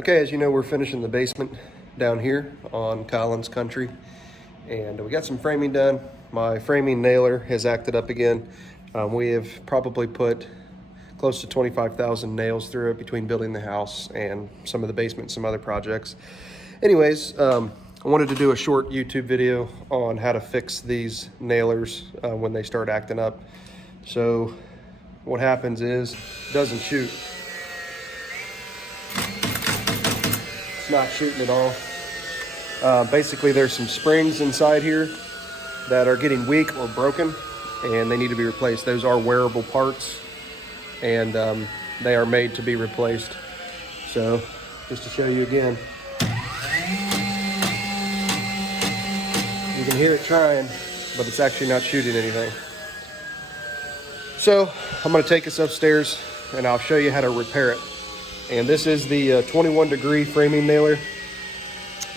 Okay, as you know, we're finishing the basement down here on Collins Country, and we got some framing done. My framing nailer has acted up again. We have probably put close to 25,000 nails through it between building the house and some of the basement and some other projects. Anyways, I wanted to do a short YouTube video on how to fix these nailers when they start acting up. So what happens is, it doesn't shoot. Not shooting at all. Basically, there's some springs inside here that are getting weak or broken, and they need to be replaced. Those are wearable parts, and they are made to be replaced. So, just to show you again, you can hear it trying, but it's actually not shooting anything. So, I'm going to take us upstairs, and I'll show you how to repair it. And this is the 21 degree framing nailer,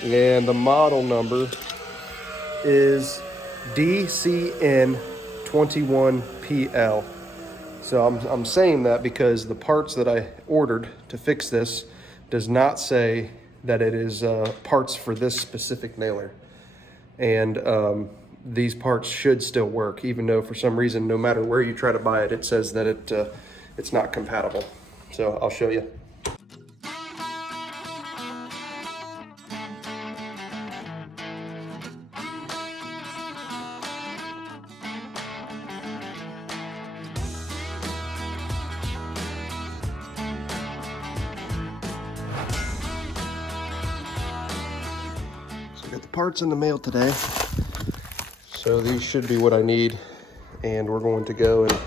and the model number is DCN21PL. So I'm saying that because the parts that I ordered to fix this does not say that it is parts for this specific nailer. And these parts should still work, even though for some reason, no matter where you try to buy it, it says that it's not compatible. So I'll show you. Got the parts in the mail today, so these should be what I need, and we're going to go and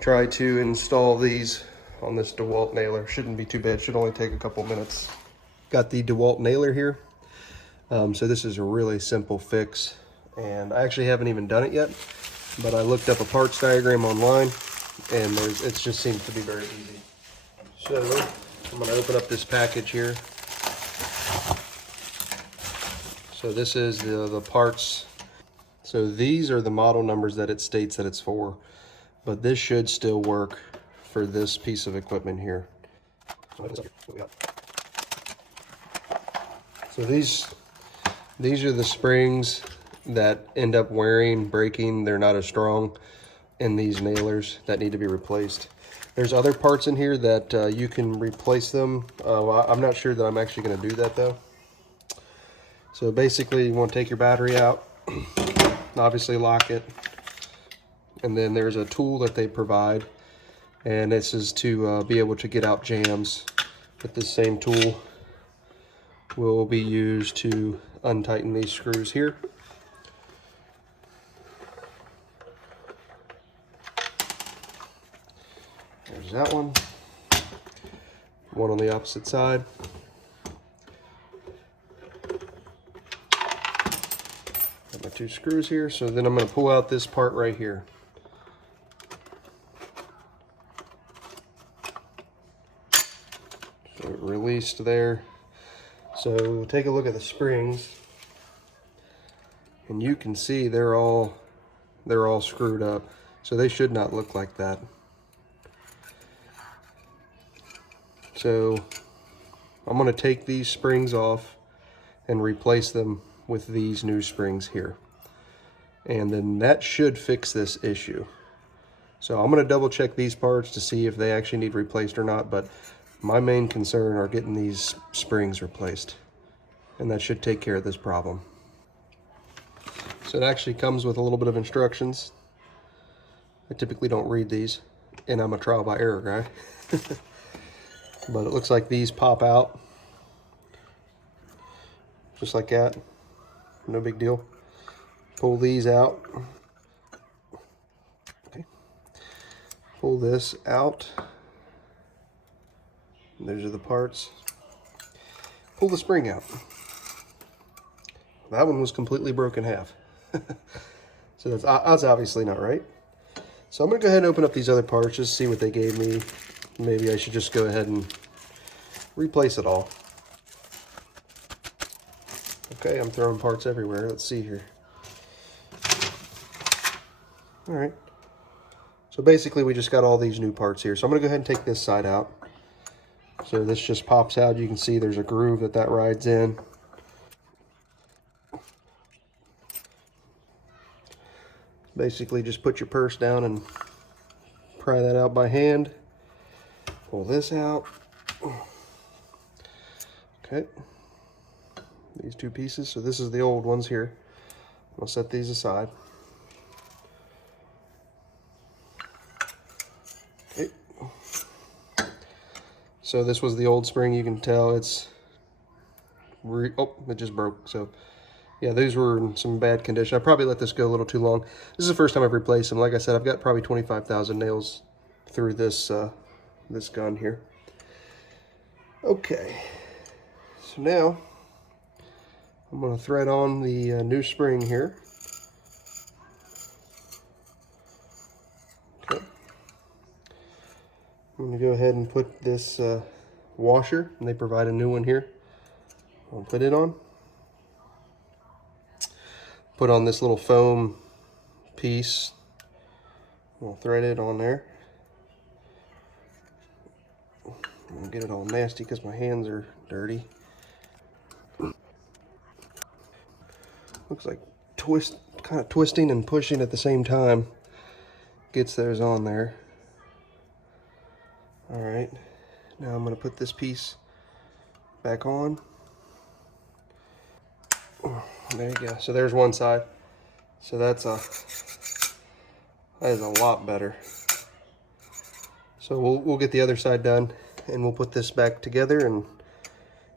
try to install these on this Dewalt nailer. Shouldn't be too bad, should only take a couple minutes. Got the Dewalt nailer here, so this is a really simple fix, and I actually haven't even done it yet, but I looked up a parts diagram online, and it just seems to be very easy. So I'm going to open up this package here. So this is the parts. So these are the model numbers that it states that it's for, but this should still work for this piece of equipment here. So these are the springs that end up wearing, breaking. They're not as strong in these nailers that need to be replaced. There's other parts in here that you can replace them. I'm not sure that I'm actually going to do that though. So basically, you want to take your battery out, obviously lock it, and then there's a tool that they provide, and this is to be able to get out jams. But this same tool will be used to untighten these screws here. There's that one. One on the opposite side. My two screws here, so then I'm going to pull out this part right here. So it released there. So take a look at the springs, and you can see they're all screwed up. So they should not look like that. So I'm going to take these springs off and replace them with these new springs here, and then that should fix this issue. So I'm going to double check these parts to see if they actually need replaced or not, but my main concern are getting these springs replaced, and that should take care of this problem. So it actually comes with a little bit of instructions. I typically don't read these, and I'm a trial by error guy. But it looks like these pop out just like that. No big deal. Pull these out. Okay. Pull this out. Those are the parts. Pull the spring out. That one was completely broken in half. So that's obviously not right. So I'm going to go ahead and open up these other parts, just see what they gave me. Maybe I should just go ahead and replace it all. Okay, I'm throwing parts everywhere. Let's see here. All right. So basically we just got all these new parts here. So I'm gonna go ahead and take this side out. So this just pops out. You can see there's a groove that rides in. Basically just put your purse down and pry that out by hand. Pull this out. Okay. These two pieces. So this is the old ones here. I'll set these aside. Okay. So this was the old spring. You can tell it's oh, it just broke. So yeah, these were in some bad condition. I probably let this go a little too long. This is the first time I've replaced them. Like I said, I've got probably 25,000 nails through this this gun here. Okay, so now I'm going to thread on the new spring here. Okay, I'm going to go ahead and put this washer, and they provide a new one here. I'll put it on. Put on this little foam piece. We'll thread it on there. I'm gonna get it all nasty because my hands are dirty. Looks like kind of twisting and pushing at the same time gets those on there. All right, now I'm gonna put this piece back on. There you go. So there's one side. So that is a lot better. So we'll get the other side done, and we'll put this back together and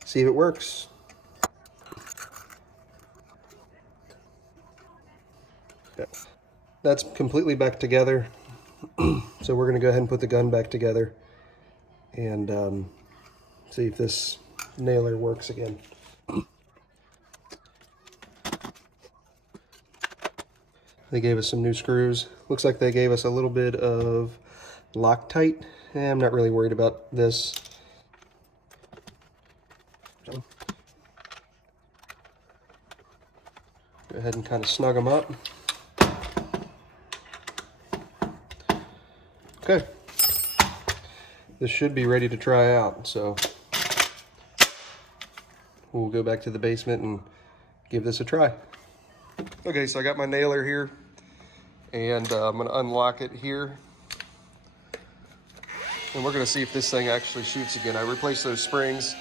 see if it works. Okay. That's completely back together. So we're going to go ahead and put the gun back together and see if this nailer works again. They gave us some new screws. Looks like they gave us a little bit of Loctite. I'm not really worried about this. Go ahead and kind of snug them up. Okay. This should be ready to try out, so we'll go back to the basement and give this a try. Okay, so I got my nailer here, and I'm going to unlock it here, and we're going to see if this thing actually shoots again. I replaced those springs.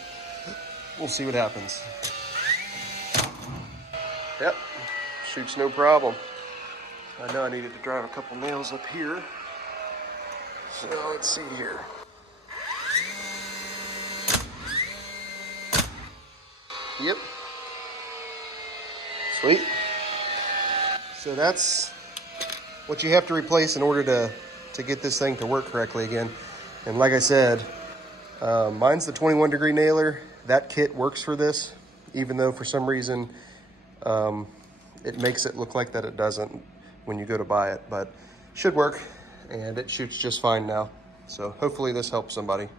We'll see what happens. Yep, shoots no problem. I know I needed to drive a couple nails up here, so let's see here. Yep. Sweet. So that's what you have to replace in order to get this thing to work correctly again. And like I said, mine's the 21-degree nailer. That kit works for this, even though for some reason it makes it look like that it doesn't when you go to buy it. But it should work, and it shoots just fine now. So hopefully this helps somebody.